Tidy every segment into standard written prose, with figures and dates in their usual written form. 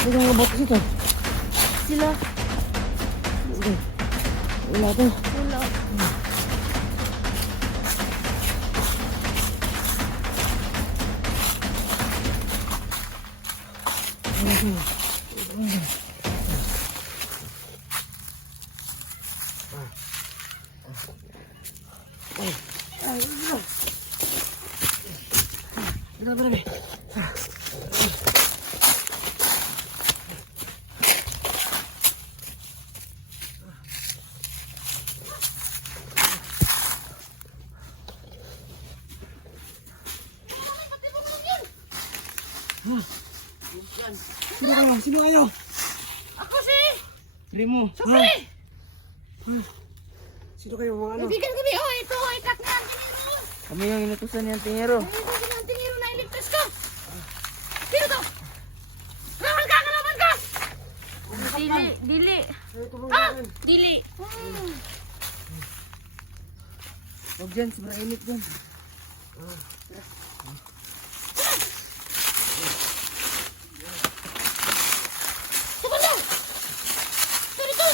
Ano yung robot dito? Sila. Wala to. Wala. Sino kayo? Ako si Primo. Supre. Sino kayo mga ano? Kaibigan kami. Oh, ito. Itak na ang tingiro. Kami yung inutusan niyang tingero. Kaibigan na ang tingiro na iligtas ko. Sino to? Kalaban ka! Kalaban ka! Dili. Dili. Ha? Dili. Huwag dyan, sobrang init dyan. Sabalo! Ito.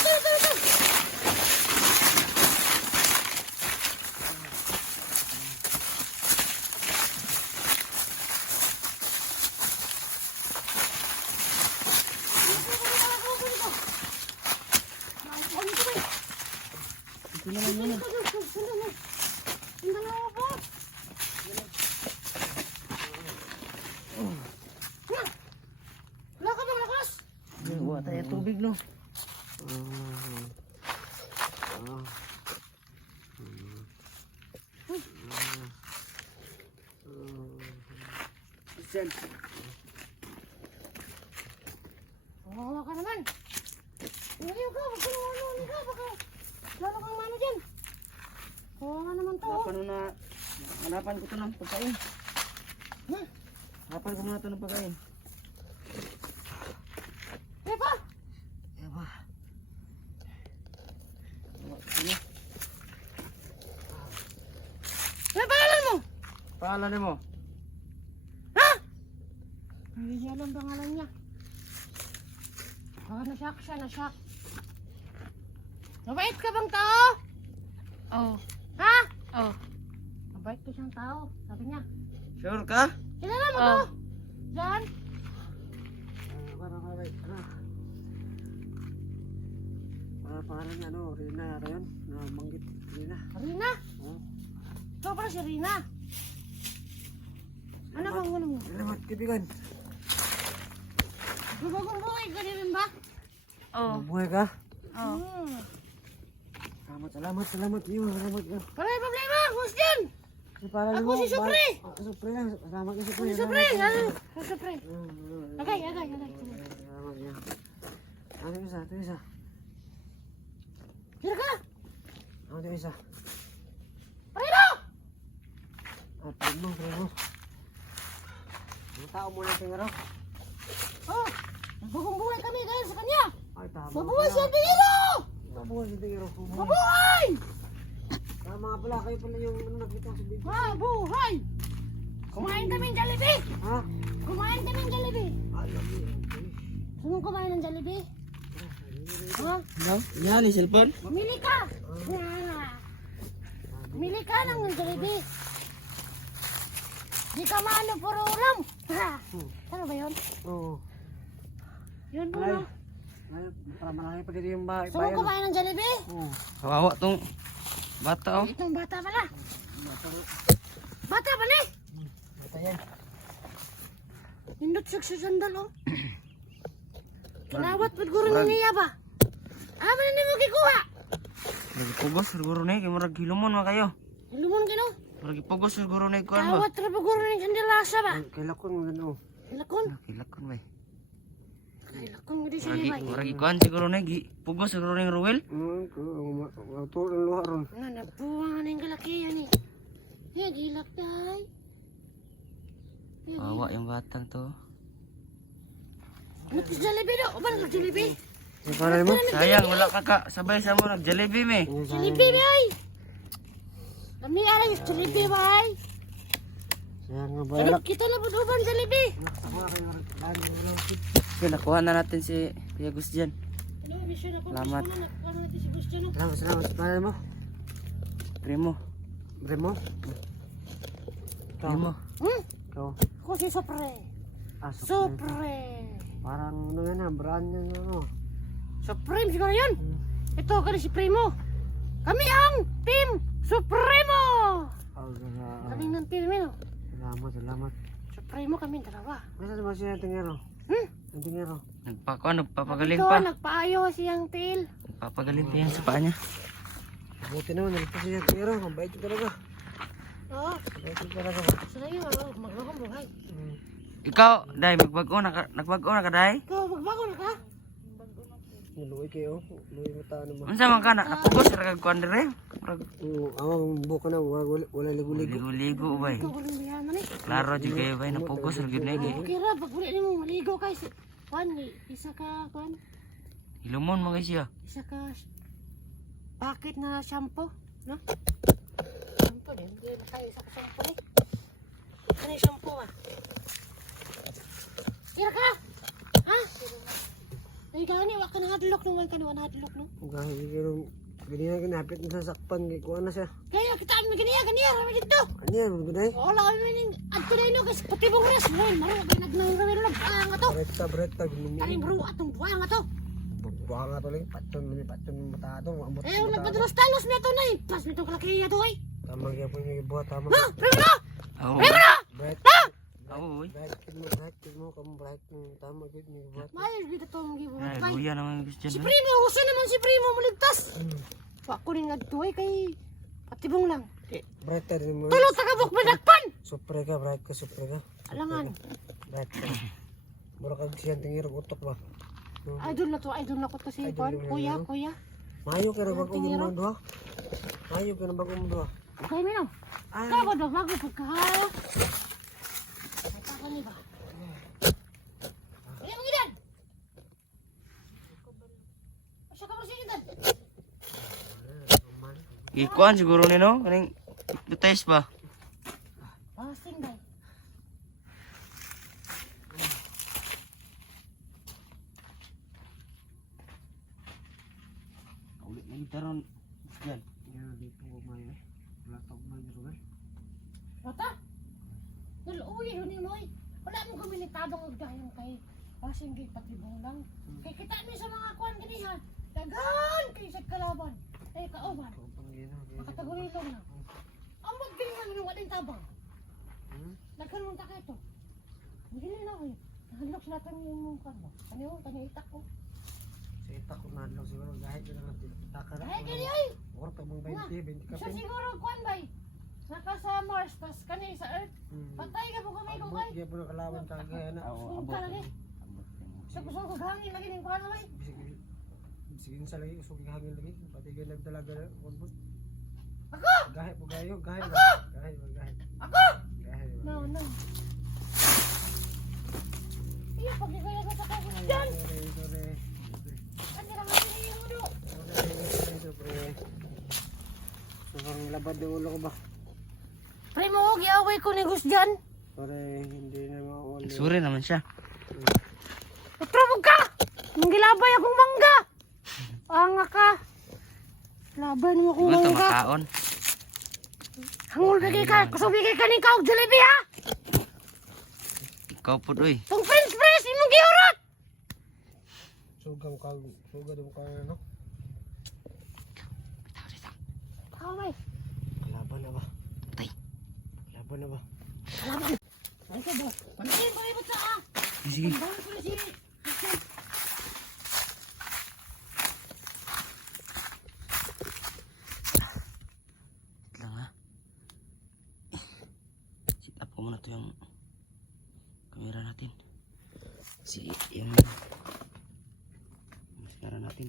Ito naman muna. Wala ka bang lakas? Wala tayo tubig, no? Wala ka naman. Ngayon ka, wag ka naman ano ka. Baka lalo kang mano dyan. Kawawa naman to. Hanapan ko ito ng pagkain. Ha? Hanapan ko muna ito ng pagkain. Epa! Ewa. Ano pangalan mo? Pangalan mo? Ha? Hindi niya alam pangalan niya. Baka na-shock siya, na-shock. Mabait ka bang tao? Oh, Ha? oh. Mabait ka siyang tao, sabi niya. Sure ka? Kilala mo Oh. to? Diyan? Parang mabait. Parang ano, Rina yata yun. Namanggit Rina. Rina? Oh. Ikaw pala si Rina. Ano bang ano mo? Salamat, kaibigan. Bagong buhay ka rin ba? Oh. Mabuhay ka? Oh. Salamat. Iyo, salamat ka. Wala yung problema, hus dyan! Ako si Supre! Supre lang. Salamat ka, Supre. Si Supre! Ano? Si Supre! Agay. Salamat niya. Ito isa. Sino ka? Ito isa. Parino! Primo. Ang tao mo lang tingaro. Oh! Bagong buhay kami dahil sa kanya! Ay, tama. Mabuhay siya, Tingiro! Mabuhay si tingaro. Mabuhay! Tama nga pala, kayo pala yung nakita sa video. Mabuhay! Kumain kaming Jollibee! Ha? Kumain kaming Jollibee! Alam mo yun. Sino kumain ng Jollibee? Ha? No? Yan, yung cellphone? Pumili ka! Pumili ka ng Jollibee! Di ka maano, puro ulam. Ha? Ano ba yun? Oo. Yun po Ay. na. Ay, para malaki pa dito yung bahay. So, kumain ng Jollibee? Oo. Kawawa tong bata oh. Itong bata pala. Bata pala eh. Bata yan. Nindot sa sandal oh. Kinawat pa guro niya ba? Ano na mo gikuha? Nagpugos siguro na kay murag hilumon man kayo. Lumon gino. Murag ipugos siguro na kuan ba. Kawat ra pa guro ni sandalasa ba? Kailakon mo gano'n. Lakon. Kilakon ba. Lakon mo di siya ba? Murag ikuan siguro na pugos siguro na Ruel. Tulog ng luha ron. Nga nabuwang ning kalakihan eh. Hey, gilak day. Kawawa yung batang to. Ano si Jollibee do? Ba nang Jollibee? Yung panay mo? Sayang wala ka sabay sa mo nag-Jollibee me. Jollibee ba ay? Kami alam yung Jollibee ba ay? Sayang nga ba? Ano kita na po doon Jollibee? Okay, nakuha na natin si Kuya Gus dyan. Ano mission ako? Salamat. Nakuha natin si Gusto no? Salamat. Panay mo? Primo. Bremo? Primo. Ikaw? Ako si Sopre. Sopre. Parang ano yan brand yan ano. Supreme siguro yun. Ito ka si Primo. Kami ang Team Supremo. Kami ng team no? Salamat. Supremo kami dalawa. Masa naman siya yung tingero? Yung tingero? Nagpapagaling Ito, pa. nagpaayo siyang tail. Nagpapagaling pa yan sa paa niya. Buti naman, nalito siya yung tingero. Mabait yung talaga. Oo. Mabait yung talaga. Sila yun, maglakong buhay. Ikaw, Day, nagbago na ka, Day? Ikaw, magbago na ka? Niluwi kayo. Luwi mo tayo naman. Unsa man ka na? Napugos ra kag kuan dire? Ang buka na, wala ligo-ligo. Ligo-ligo ba? Ikaw, walang biyaman eh. Klaro jud kayo ba napugos ra gyud na gi. Okay ra, pag wala mo maligo kay Kwan, isa ka, Kwan, Hilumon mo kay siya. isa ka packet na shampoo, no? Shampoo din, hindi na tayo isa ka shampoo eh. Ano yung shampoo ah? Tira ka! Ha? Ay gani, wak ka nahadlok naman ka naman nahadlok no? Gahit yung ganyan kinapit na sa sakpan. Kuha na siya. Kaya kita kami ganiya, rami dito! Ano yan? Magbiday? Wala kami ning adto na ino kasi patibong res mo, maro ba nagnang rami ro nga to. Bretta. Kaning bro atong buhay nga to. Buha nga to lang. Patson yung mata ito. Eh, nagpadalos-talos na to na eh. Pas nito kalakiya to eh. Tama kaya po yung buha. Tama. Ha? Primo! Oo. Primo! Bright. Oo. Bright mo. Kamu bright mo. Tama good yung buha. Mayos dito to ang gibo. Ay, Kay luya naman Christian. si Primo, usa naman si Primo maligtas. Wa ko ning adto eh kay patibong lang. Bright ta rin mo. Tulo ta kabuk madakpan. Supre ka. Bright ka. Supre ka. Alangan. Bright ka. Mura kag siyang tingir. Utok ba? Idol na ko to si Kwan. Kuya. Mayo ka na bagong mo doha. Mayo ka na bagong mo doha. Kay mi no. Ay. Ka ba do bago pagka. Ata ka ni ba? Ay mo gidan. Asa ka mo gidan? Ikuan siguro ni no? Kaning test ba? Basing dai. Ulit na gitaron. Yan. Yan, di po mayo. Wala tawag mayo rin. Bata? Naluwi yun ni Moy. Wala mo kami nagtabang magdahayang kay basing gay patibong lang. Kay kita mi sa mga kwan ganihan. Dagan kay sa kalaban. Ay kauban. Makatagulilong na. Ambot ganihan ng waling tabang. Nagkaroon ta kayo to. Hindi na ako eh. Nahalok sila kami yung kwan mo. Kani itak ko. Sa itak ko na lang siguro. Gahit ka lang. Takara. Ay kani ay. Or tabang 20 ka Siya pin. siguro kwan bay. Naka sa Mars tas kani sa Earth. Patay ka po kami ko kay. Kaya po nakalaban ka gaya na. Sug ka lagi. Sa gusto ko gangin lagi ning kwan bay. Sige sa lagi. Usog hangin lagi. Pati kayo nagdalaga na. Kunbos. Ako! Gahit po kayo. Gahit. Ako! Gahit. No. Iya pag kaya ka sa kaso diyan. Sorry. Ano ra man ni mo do? Sorry. Sobrang labad ng ulo ko ba? Primo, giaway ko ni Gus diyan. Sorry, hindi na maulit. Suri naman siya. Patrobog ka! Nung gilabay akong mangga! Anga ka! Laban mo akong Iwan to mangga! makaon. Hangul bigay ka! Kusog bigay ka ni Kaog Jollibee ha! Ikaw po doy. Tong french fries imong giurot. Sugam ka, sugam ka ano? Ako bay. Laban na ba? Tay. Laban na ba? Salamat. Ay ka ba? Pansin ba ibot sa ah. Sige. Bawal ko na si. Wait lang ha. Sit up ko muna to yung kamera natin. Kasi yung mascara natin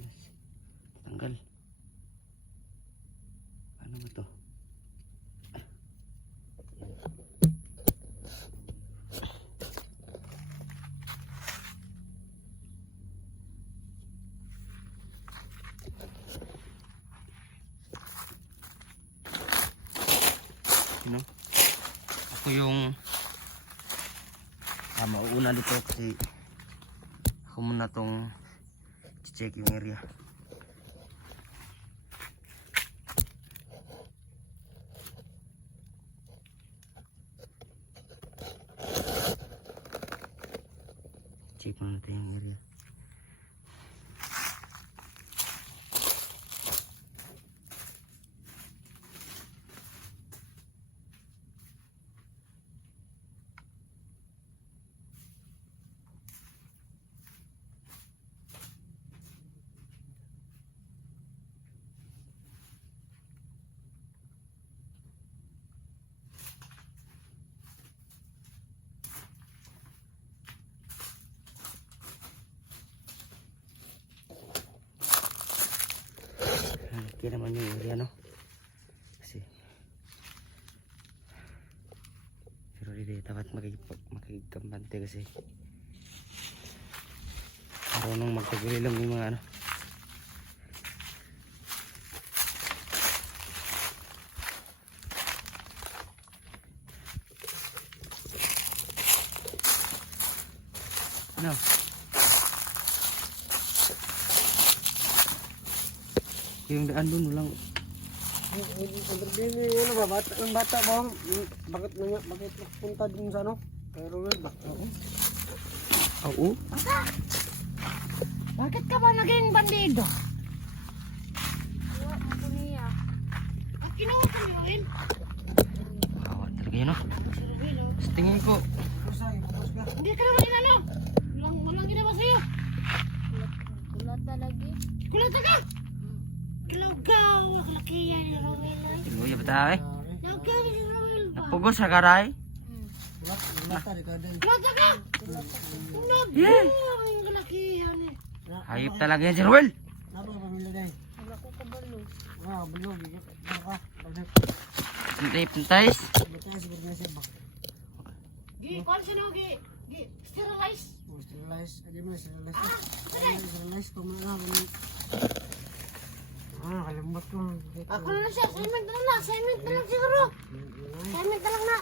tanggal. Ano ba to? You know? Ako yung mauuna dito kasi ako muna tong check yung area. Check muna natin yung area. Okay naman yung area, no? Kasi pero hindi dapat makikikampante kasi marunong magtaguli lang yung mga ano. Ano? Yung daan doon lang. Ano ba? Ang bata ba? Bakit punta dun sa ano? Kay Ruel ba? Oo. Bakit ka ba naging bandido? Ang ginawa ko yun. Kawa talaga yun, no? Sa tingin ko, Hindi ka naman inano. Walang ginawa sa'yo. Kulata lagi. Kulata ka! Kilawgaw! Kalakiyan ni Romel. tingin ko bata eh. Kilawgaw ni Romel ba? Napugos sa karay. Mata di ka din. Kulata ka! Unag! Yeah. Ang kalakiyan eh. Hayop talaga yan si Ruel. Ano ba pamilya din? Wala ko kabalo. Ah, balo, bigit. Baka, balik. Pintay-pintays. Bata siguro na siya ba? Gi, kwan siya no, gi. Gi, sterilize. Oh, sterilize. Adi mo sterilize. Ah, Sterilize ko muna na. Ah, kalimot ko. ako na siya. Assignment na lang. Assignment na lang siguro. Assignment na lang na.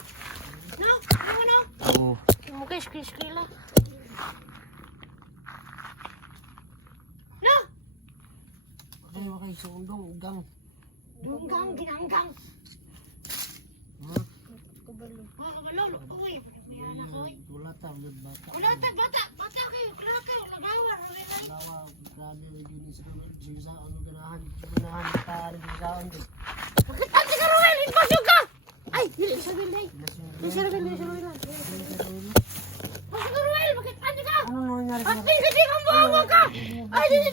No? Ano no? Oo. Mukha skila. No? Okay, okay. So, undang. Dunggang, ginanggang. Ha? Kabalo. Mga kabalolo. Uy, panabayaan ako. Wala ta, bata. Wala ta, bata. Bata kayo. Kaya kayo. Lagawan. Romel. Lawa, grabe, yun sa sige ano ganahan pa rin sa din. Bakit ate ka, Romel? Impasyo ka! Ay, dili siya, Romel. Dili siya, Romel. Dili siya, Romel. Pasok ka, Romel. Bakit ate ka? Ano nangyari sa Ate, hindi kang buhanga ka! Ay, dili.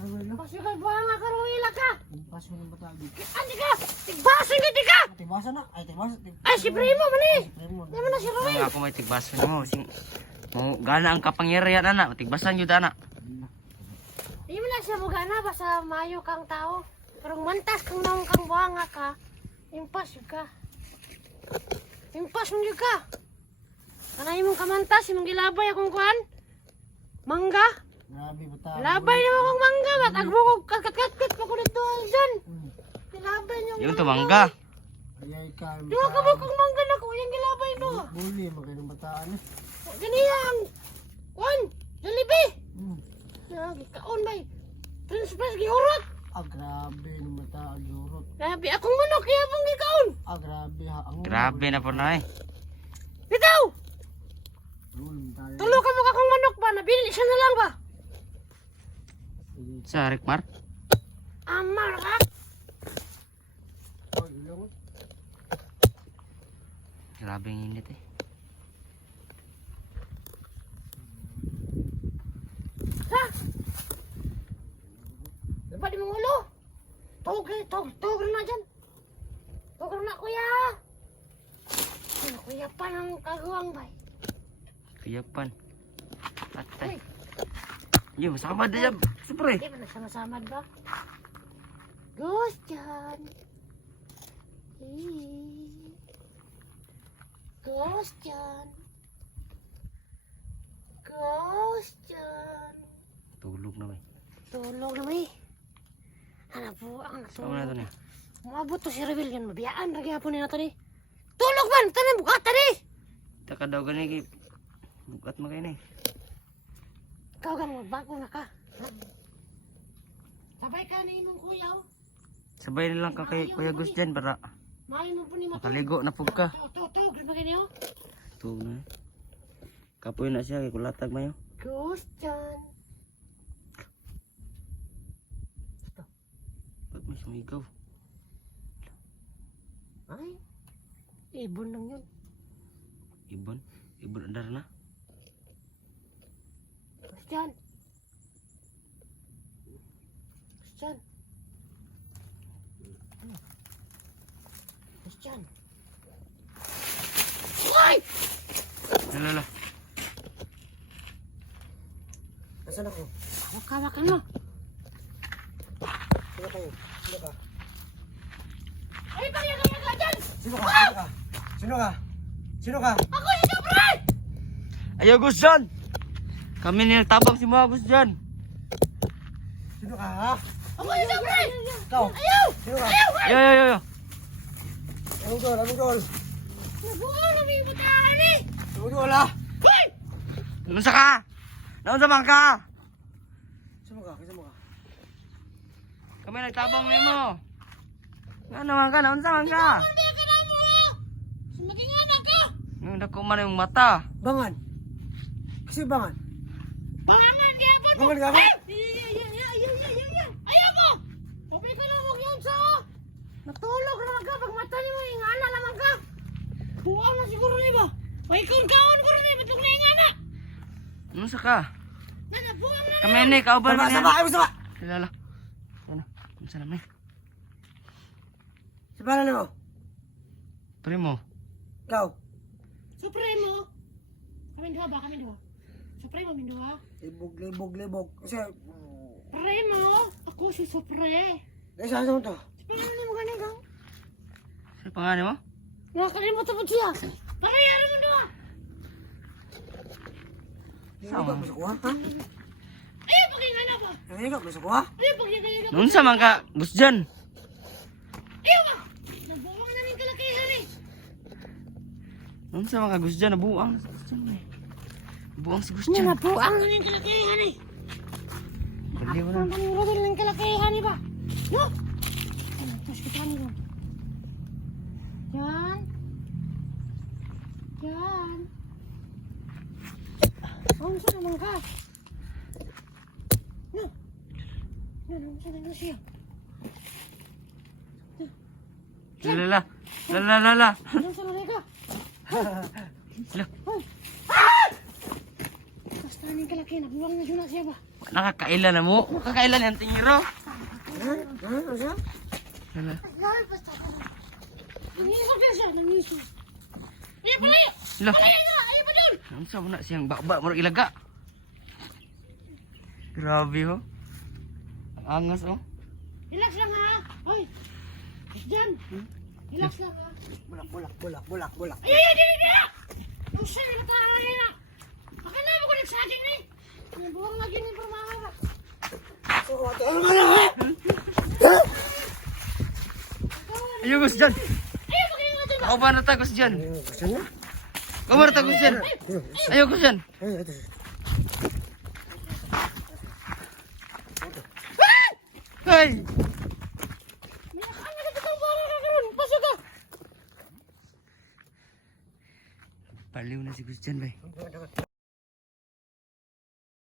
Ruel? Pasok ka, buhanga ka, Romel ka! Paso ng bata. Ate ka! Tigbaso nga, di ka! Tibasa na. Ay, tibasa. Ay, si Primo, mani! Primo. Hindi mo na si Romel. Ako may tigbasan mo. Mo gana ang kapangyarihan ana. Tigbasan yun ana. Hindi mo na siya mugana. Basta mayo kang tao. Pero mantas kang naong kang buhanga ka. Impas yun ka. Impas yun ka. Kanay mong kamantas, imong gilabay akong kuhan. Mangga. Grabe bata. Labay naman akong mangga. Ba't agbukog kat-kat-kat pa ko dito dyan. Gilabay niyong Yung tumangga. Ayay ka. Di ba kabukong mangga na ko. Yung gilabay no. Bully, magandang bataan eh. Ganiyang. Kuhan. Jollibee. Hmm. Kaon bay. Prince Press giurot. Ah, grabe ng bata. Agurot. Grabe akong manok kaya pong gikaon. Ah, grabe ha. Ang Grabe na po na eh. Bitaw. Tulo ka mo kakong manok ba? Nabili siya na lang ba? Sa Rekmar? Amar ka? Grabe ang init eh. Ha? Diba di mong ulo? Tawag na dyan. Tawag na kuya. Ano kuya pa ng kagawang bay? Kayapan. Atay. Uy, Yung masama na dyan. Siyempre. di ba nagsama-samad ba? Ghost dyan. Ghost dyan. Ghost dyan. Tulog na may. Tulog na may. Hanap po ang Sama na ito niya. Umabot to si Revil yan. Mabiyaan. Nagyapon nila to ni. Tulog man! Tanan bukata ni! Taka daw ganun kay. Bukat mo kayo na eh. Ikaw ka magbago na ka. Sabay ka ni imong kuya. Oh. Sabay na lang ka kay Kuya Gus dyan para Maay mo po ni Mato. makaligo na pug ka. Tug. Sabay niyo. Tulog na eh. Kapoy na siya kay kulatag mayo. Ghost dyan. Ba't may sumigaw? Ay. Ibon lang yun. Ibon? Ibon andar na? Ghost dyan. Ghost dyan. Ghost dyan. Ay! Lala. Nasaan ako? Hawak-hawakan mo. Sino kayo? Sino ka? Ay, pagyaga-yaga dyan! Sino ka? Sino ka? Sino ka? Sino ka? Ako ikaw, pre! Ayaw Gus dyan! Kami niltabang si mga Gus dyan. Sino ka ha? Ako ikaw, pre! Ikaw? Ayaw! Sino ka? Yo. Anong gol? Anong gol? Nabuo na may butahan eh! Anong gol ha? Hoy! Naunsa ka? Naunsa man ka? Sino ka? Sino ka? Kami nagtabang nimo. Nga naman ka? Naunsa man ka? Hindi ka na mo! Maging anak ka! Nung dako man yung mata. Bangan. Kasi bangan. Pangan kaya ba? Bangan ka ba? Ayaw mo! Sabi ka lang huwag yun sa... Natulog naman ka pag mata niyo yung ana naman ka! Buwang na siguro niyo ba? Paikon kaon ko rin ba't yung naingana? Naunsa ka? Nanabuang na! Kami ni, kauban Sama, man sama, yan. ayaw sama. Lala. Ano? Naunsa na may? Sa pangalan mo? Primo. Ikaw? Supremo! Kami dua ba? Kami dua? Supremo, kami dua? Libog. Kasi... Premo! Ako si Supre! Saan mo to? Pangalan mo ganun ka? Ano pangalan mo? Nakakalimutan mo siya! Pakayaro mo dua! Nanginig mo sa kuha, ha? Ayaw pakingana ba? Nanginig mo sa kuha? Ayaw pakingana ba? Naunsa man ka? Gus dyan. Ayaw ba? Nabuwang na rin kalakihan eh! Naunsa man ka Gus dyan? Nabuang. Nabuang si Gus dyan. Nabuwang na rin kalakihan eh! Bali mo na. Ang panuro rin kalakihan eh ba? No! Ano, tapos kita niyo. Yan. Yan. Ang saan naman ka? No. Yan, ang saan naman siya? Lala. Lala. Ang saan naman ka? Lala. Hoy! Tapos tanin kalakihan, nabuwang na siya siya ba? Nakakailan na mo. Nakakailan yan tingiro. Ha? Ano siya? Lala. Ay, basta ka na. Nangiso ka siya, nangiso. Ayaw pala! Lala. Ayaw pa doon! Naunsa mo na siyang bakba. Murag ilaga. Grabe ho. Ang angas oh. Relax lang ha! Hoy! Diyan! Relax lang ha! Bulak. Ay! Ang siya, nagkatawa na yun ha! Bakit na mo ko nagsaging eh? Ang buwang lagi ni Permahara. Ano ka na, ha? Ayaw Gus dyan. Ayaw, bakit nga dyan ba? Ako ba natagos dyan? Saan na? Ako ba natagos dyan? Ayaw Gus dyan. Ay, ito. Hey! May akanya ka ditong para ka karoon. Pasok ka! Baliw na si Gus dyan bay.